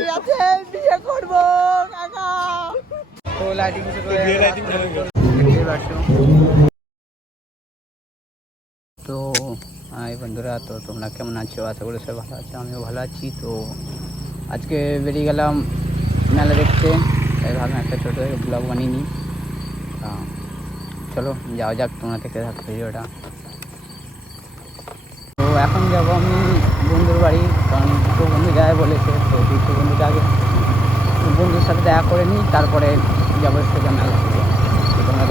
বাকি আছে বিয়ে করব কাকা। তো লাইটিং শুরু তো হাই বন্ধুরা তো তোমরা কেমন আছো? আশা করি সবাই ভালো আছো আমিও ভালো আছি। তো আজকে বেরিয়ে গেলাম মেলা দেখতে। তাই ভাবলাম একটা ছোটো ব্লগ বানিয়ে নিই। চলো যাওয়া যাক তোমরা দেখতে থাকো ভিডিওটা। এখন যাব আমি বন্ধুর বাড়ি, কারণ দুটো বন্ধু যায় বলেছে, তো দুটো বন্ধুকে আগে বন্ধুর সাথে দেখা করে নিই, তারপরে যাব সেটা মেলা তোমরা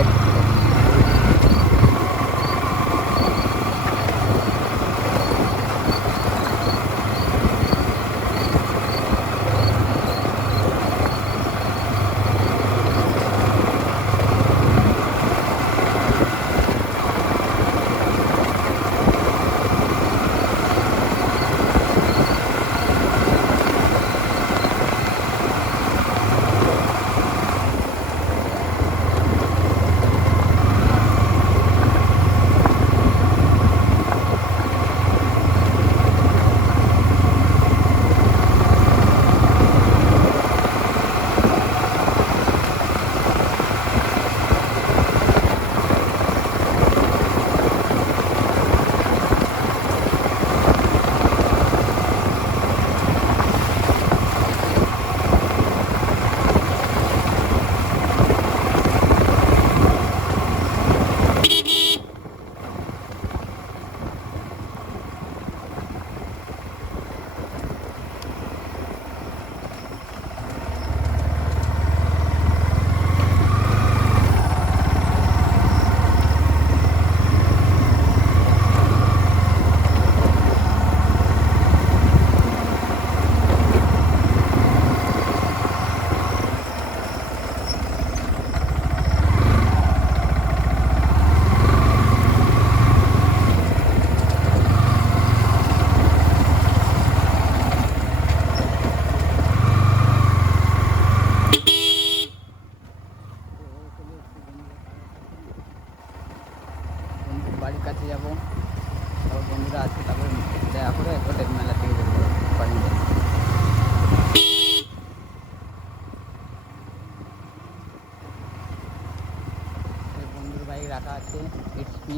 রাখা আছে এইচপি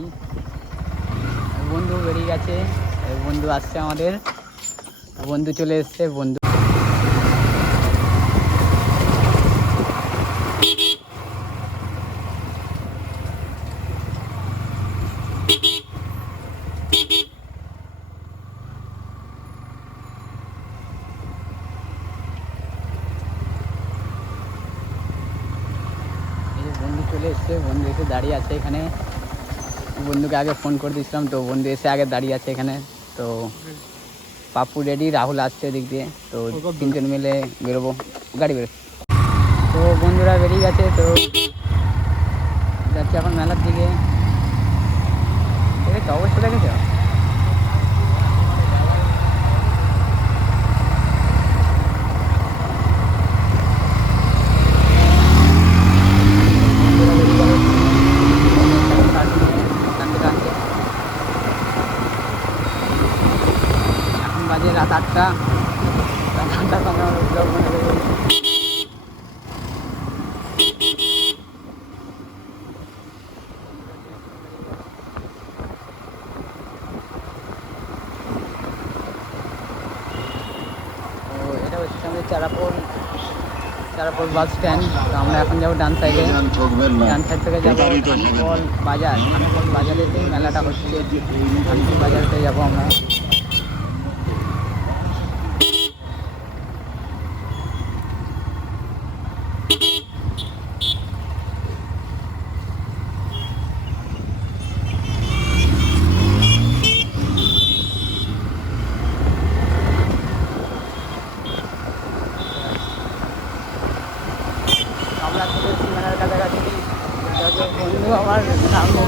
বন্ধু বেরিয়ে গেছে এই বন্ধু আসছে আমাদের। বন্ধু চলে এসছে, বন্ধু। এই যে বন্ধু দাঁড়িয়ে আছে এখানে। বন্ধুকে আগে ফোন করে দিয়েছিলাম তো বন্ধু এসে আগে দাঁড়িয়ে আছে এখানে। তো পাপু রেডি রাহুল আসছে ওদিক দিয়ে। তো তিনজন মিলে বেরোবো। গাড়ি বেরো তো বন্ধুরা বেরিয়ে গেছে তো যাচ্ছি এখন মেলার দিকে। অবশ্যই অবশ্য দেখেছ এখন বাজে রাত আটটা। আমাদের চারাপোল চারাপোল বাস স্ট্যান্ড। তো আমরা এখন যাব ডান সাইডে ডান সাইড থেকে যাব খানপল বাজার। খানপল বাজারেতেই মেলাটা হচ্ছে খানপল বাজারেতে যাব আমরা চলে এসেছি মেলার কাছাকাছি তবে বন্ধু আমার সামনে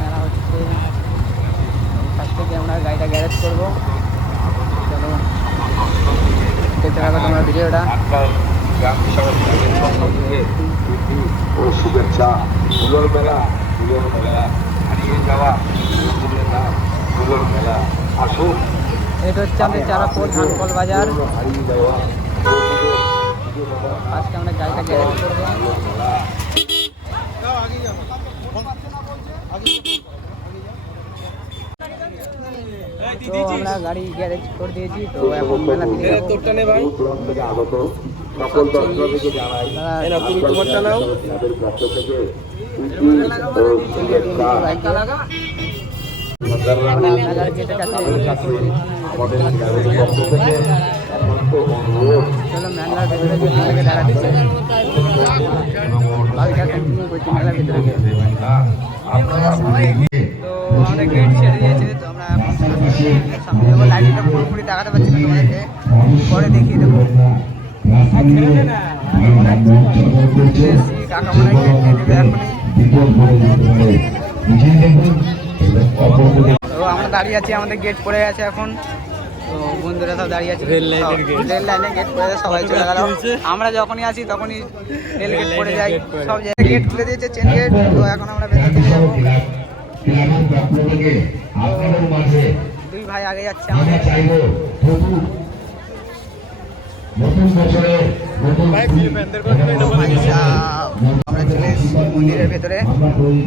মেলা হচ্ছে ফার্স্ট থেকে গাড়িটা গ্যারেজ করব। চলো। দেখতে থাকো তোমরা ভিডিওটা। ও শুভেচ্ছা। ফুলের মেলা ফুলের মেলা হারিয়ে যাওয়া বন্ধুদের নাম আসুন। এটা হচ্ছে আমাদের চারাপুর ধানকল বাজার। হারিয়ে যাওয়া আজকে আমরা গাড়িটা গ্যারেজ করব তো আমরা গাড়ি গ্যারেজ করে দিয়েছি তো এখন মেলা থেকে। দূরান্ত থেকে আগত। সকল দর্শকদেরকে জানাই তোমারটা নাও। তাদের পক্ষ থেকে না আপনারা তো আমরা গেট ছেড়ে দিয়েছে সামনে যাব লাইটটা পুরোপুরি দেখাতে পারছি না তোমাদেরকে পরে দেখিয়ে দেবো কাকা মনে হয় তো আমরা দাঁড়িয়ে আছি আমাদের গেট পড়ে গেছে এখন। তো বন্ধুরা সব দাঁড়িয়ে আছে রেল লাইনের গেট পড়ে সবাই চলে গেল আমরা যখনই আসি তখনই রেল গেট পড়ে যাই সব জায়গায় গেট খুলে দিয়েছে চেন গেট তো এখন আমরা ভেতর দিকে যাব। দুই ভাই আগে যাচ্ছে নতুন বছরে নতুন আমরা চলে এসেছি মন্দিরের ভেতরে। তৈরি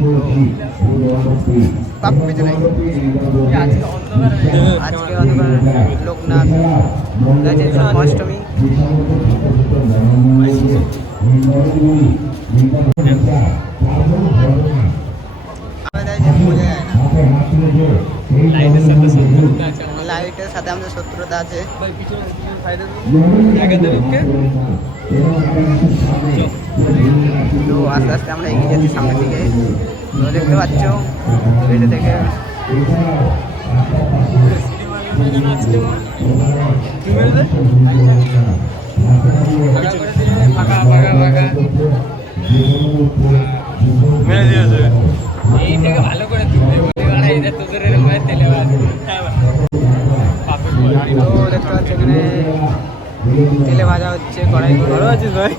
পেছনে। আজকে আজকে অন্ধকার। লোকনাথ। জন্মাষ্টমী। আমাদের লাইটের সাথে আমাদের শত্রুতা আছে তো আস্তে আস্তে আমরা এগিয়ে যাচ্ছি সামনের দিকে দেখতে পাচ্ছ এটা থেকে তেলে। ভাজা হচ্ছে কড়াই ভালো আছিস ভাই?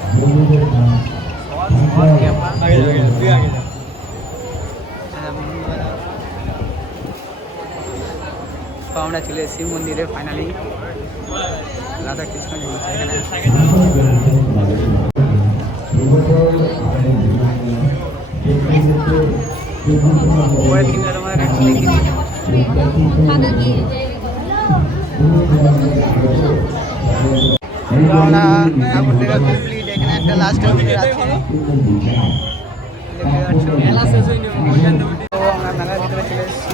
আমরা চলে এসেছি মন্দিরে ফাইনালি রাধা কৃষ্ণ এখানে। উপরে তিনটা তোমাদের কাছে দেখিয়ে দিই। তো আমরা ঠাকুর দেখা কমপ্লিট এখানে একটা লাস্ট মন্দির আছে দেখতে পাচ্ছ। তো আমরা মেলার ভিতরে চলে এসেছি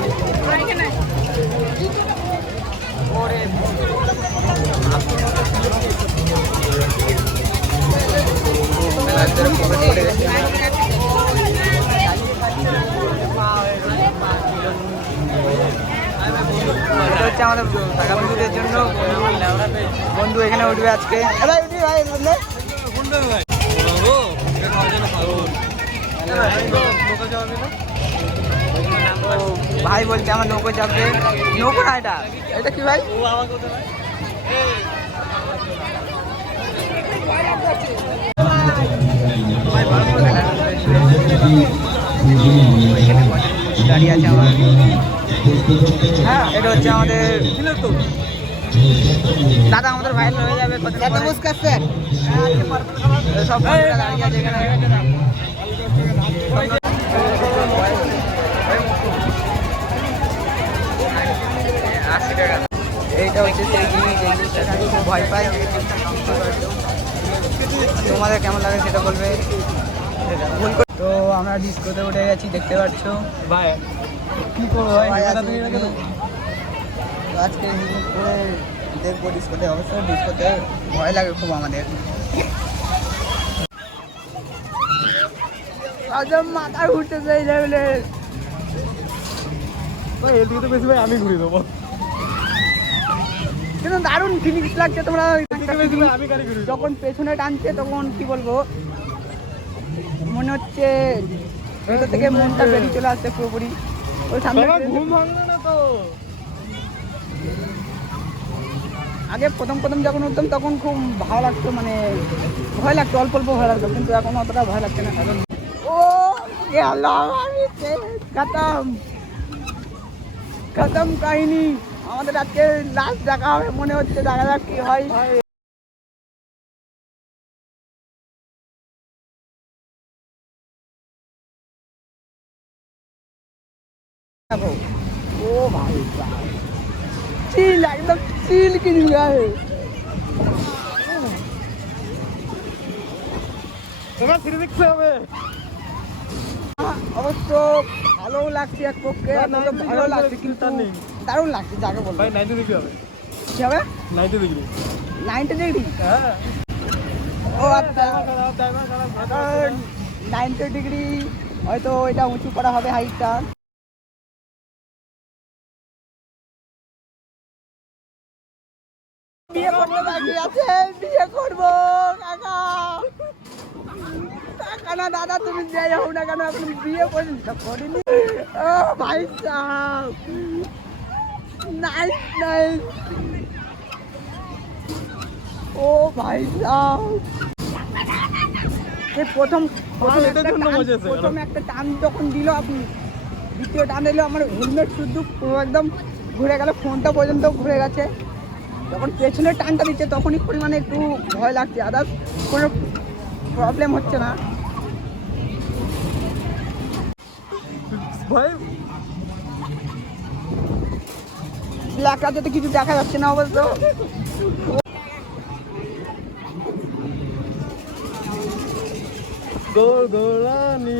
আজকে। ভাই, ভাই, উঠলে? ভাই বলছে আমার নৌকো চাপবে নৌকো না এটা? এটা কি ভাই? দাঁড়িয়ে আছে আমার হ্যাঁ এটা হচ্ছে আমাদের দাদা আমাদের ভাইরাল হয়ে যাবে কত নমস্কার স্যার। সব দাঁড়িয়ে আছে এখানে এইটা হচ্ছে সেই জিনিস যে জিনিসটা খুব ভয় পাই। তোমাদের কেমন লাগে সেটা বলবে? তো আমরা ডিস্কোতে উঠে গেছি দেখতে পাচ্ছ। ভাই কি করব ভাই? আজকে করে দেখব ডিস্কোতে অবশ্যই ডিস্কোতে ভয় লাগে খুব আমাদের। আজব মাথা ঘুরতেছে এই লেভেলে এদিকে তো বেশি ভাই আমি ঘুরে দেবো। কিন্তু দারুণ ফিলিংস লাগছে তোমরা। যখন পেছনে টানছে তখন কি বলব? মনে হচ্ছে ভেতর থেকে মনটা বেরিয়ে চলে আসছে পুরোপুরি। ওই সামনে ঘুম ভাঙলো না তো। আগে প্রথম প্রথম যখন উঠতাম, তখন খুব ভালো লাগতো মানে ভয় লাগতো, অল্প অল্প ভয় লাগতো, কিন্তু এখন অতটা ভয় লাগছে না ও আমি খতম। খতম কাহিনী। আমাদের আজকে লাস্ট দেখা হবে, মনে হচ্ছে দেখা যাক কি হয়। ও ভাই। চিল একদম চিল ফিরে দেখতে হবে। অবশ্য ভালো লাগছে এক পক্ষে ভালো লাগছে কিন্তু দারুণ লাগছে যাকে বলব ভাই নাইনটি ডিগ্রি হবে। কি হবে? Ninety degree. Ninety degree? হ্যাঁ। ও আচ্ছা। নাইনটি ডিগ্রি হয়তো এটা উঁচু করা হবে হাইটটা। বিয়ে করতে বাকি আছে বিয়ে করব কাকা। কাকা না দাদা তুমি যাই হোক না কেন এখন বিয়ে করি করিনি। ও ভাই সাহ নাইস নাইস ও ভাই সাহ সে প্রথম প্রথম একটা টান যখন দিল আপনি দ্বিতীয় টান দিল আমার হেলমেট শুধু একদম ঘুরে গেল ফোনটা পর্যন্ত ঘুরে গেছে। যখন পেছনের টানটা দিচ্ছে তখনই পরিমাণে একটু ভয় লাগছে। আদার্স কোনো প্রবলেম হচ্ছে না। ব্ল্যাক রাতে কিছু দেখা যাচ্ছে না অবশ্য। গোল গোলানি